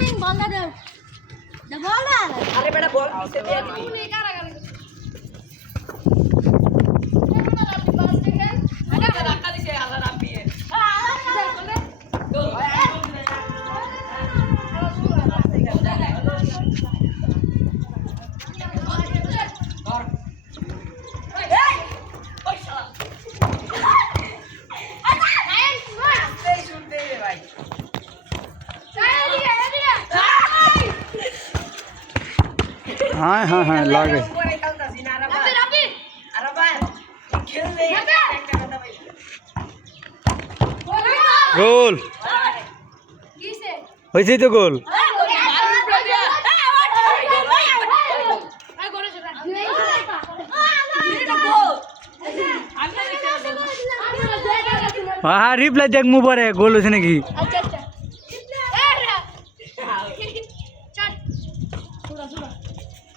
swing বল দাও দে বল আরে বেটা বল কিসে দিয়ে দিবি তুমি কারা কারা এটা আপনি পাস থেকে আরে ধাক্কা দিছে আল্লাহ রাব্বিয়ে हाँ हाँ हाँ लागे गोल वैसे तो गोल हाँ रिप्लाई देख मुँह पर है गोल उसने की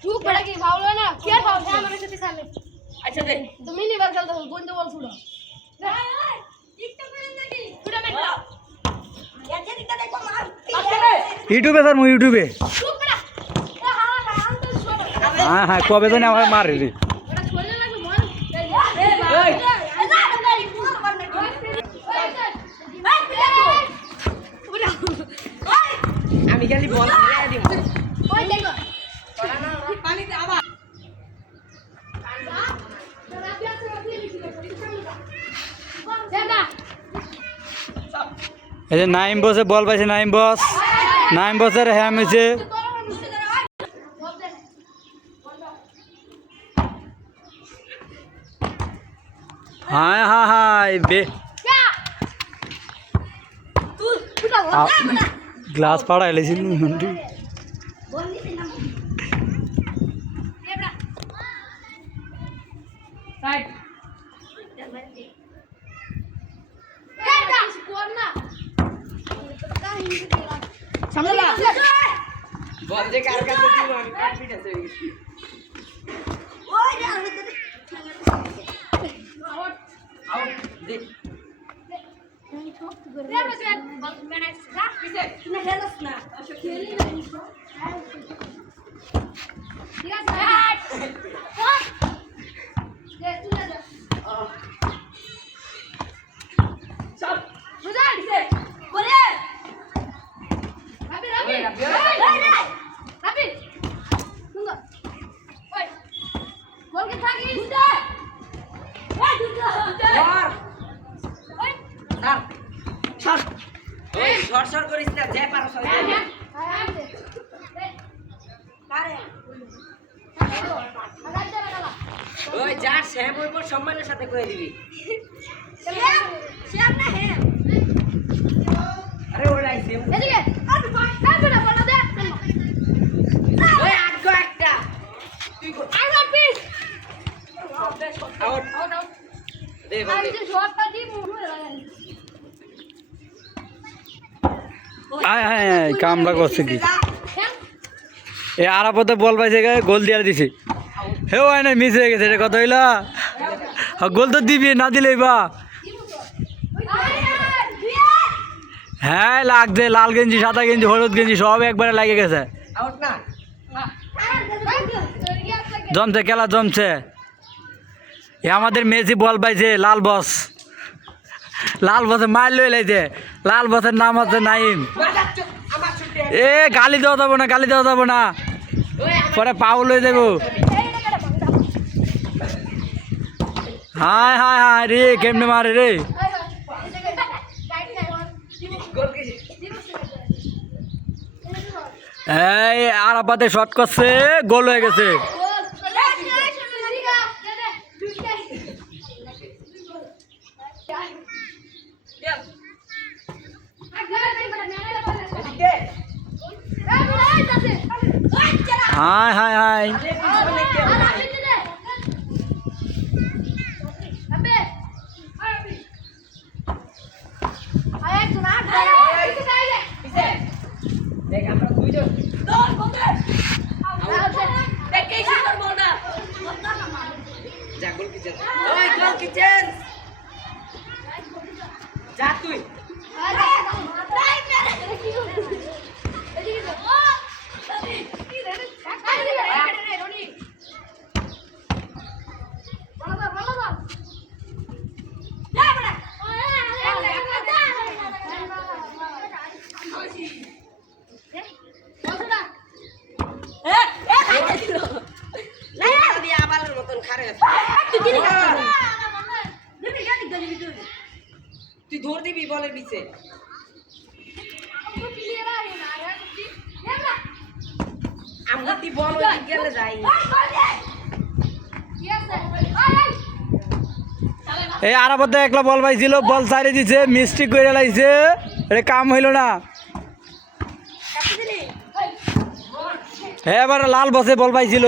तू बड़ा की फाउल है ना क्या फाउल है हमारे साथ सामने अच्छा दे तो मिनी बार खेलता हूं बंद बॉल छुड़ा टिकटॉक में नहीं पूरा मैच यार ये दिखता देखो मार यूट्यूब पे सर मैं यूट्यूब पे चुप करा हां हम तो छोड़ हाँ हाँ कब तो नहीं मार रही बड़ा छोड़ने लगे मन ए আমি খালি বল দিয়ে দিব ওই দেখো পানিতে আবার ऐसे नाइम बॉस है बॉल पाइसे नाइम बॉस है हम इसे हाँ हाँ हाँ बे ग्लास पड़ा है लेकिन রাইট সামনে লা বল যে কার কাছে দিব আমি কনফিডেন্স হয়ে গেছি ওই রে আউট আউট দে সর করিস না যে পারো সর ওই যা শ্যাম ওই পর সম্মানের সাথে কয়ে দিবি আরে ওই রাইছে ওই আটগো একটা তুই আউট দে বল आय हाय कामड़ा करছে কি এ আরাপতে বল পাইছে গোল দিয়া দিছে হে ওই না মিস হয়ে গেছে এটা কত হইলা গোল তো দিবি না দিলেই বা হ্যাঁ লাগছে লাল গেঞ্জি সাদা গেঞ্জি হলুদ গেঞ্জি সব একবারে লাগে গেছে আউট না জমছে খেলা জমছে এ আমাদের মেসি বল পাইছে লাল বসে মার লই লাইছে লাল বসের নাম হচ্ছে নাইম এ গালি দেওয়া যাবো না পরে পাউল হয়ে যাবো হায় হায় হায় রে কেমনে মারে রে এই আরাপাতে শট করছে গোল হয়ে গেছে हाय हाय हाय देख আমরা দুইজন দৌড় বন্ধে দেখ এই সুন্দর বলটা যা গোল কিচেন ওই গোল কিচেন যা তুই দৌড় দিবি বলের পিছে আমগুতি বল ওই দিক গেলে যাই এই আরাপদে একলা বল পাইছিল বল সাইডে দিছে মিস্টেক করে লাইছে এটা কাম হইল না হ্যাঁ এবার লাল বসে বল পাইছিল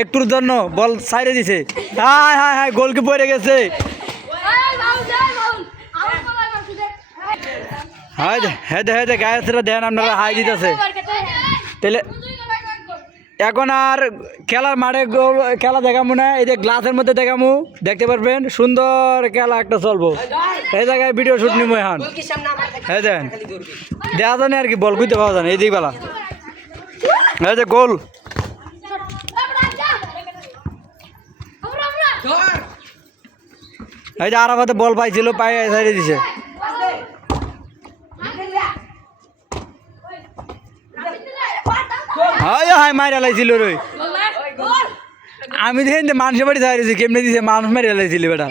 একটুর জন্য বল সাইডে দিছে হায় হায় হায় গোলকি পড়ে গেছে হ্যাঁ হ্যাঁ হ্যাঁ গায়ের দেন আপনারা হাই দিতেছে তাহলে এখন আর খেলার মাঠে খেলা দেখাবো না এই যে গ্লাসের মধ্যে দেখাবো দেখতে পারবেন সুন্দর খেলা একটা চলবো এই জায়গায় ভিডিও শুট নিবো এখন হ্যাঁ দেন দেওয়া জানে আর কি বল বুঝতে পাওয়া যায় এই দিক বেলা এই যে গোল এই যে আরাফাতে বল পাইছিল পায়ে সাইডে দিছে হায় হায় মাইরা লাইছিল রে আমি দেখেন মানুষের বাড়ি সাইডে কেমনে দিছে মানুষ মারিয়া লাইছিল বেটা